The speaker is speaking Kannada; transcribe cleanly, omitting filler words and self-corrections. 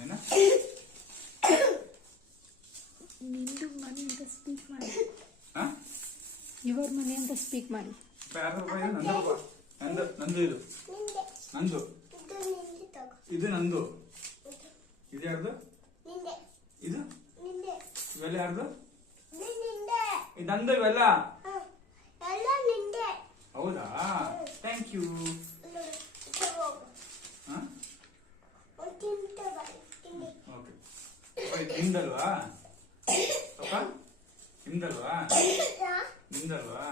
ಏನ ನಿಂದು ಮನೆ ಅಂತ ಸ್ಪೀಕ್ ಮಾಡಿ. ಇವ್ರ ಮನೆ ಅಂತ ಸ್ಪೀಕ್ ಮಾಡಿ. ನಂದು ಇದು ನಂದು ಇದು ನಂದು ಇದು ಯಾರ್ದು ಇದು ಇವೆಲ್ಲ ಯಾರ್ದು ಇದು ನಂದು ಇವೆಲ್ಲ ಹೌದಾ ಥ್ಯಾಂಕ್ ಯು ಓಕೆ ನಿಮ್ದಲ್ವಾ ಅಪ್ಪ ನಿಮ್ದಲ್ವಾ ನಿಮ್ದಲ್ವಾ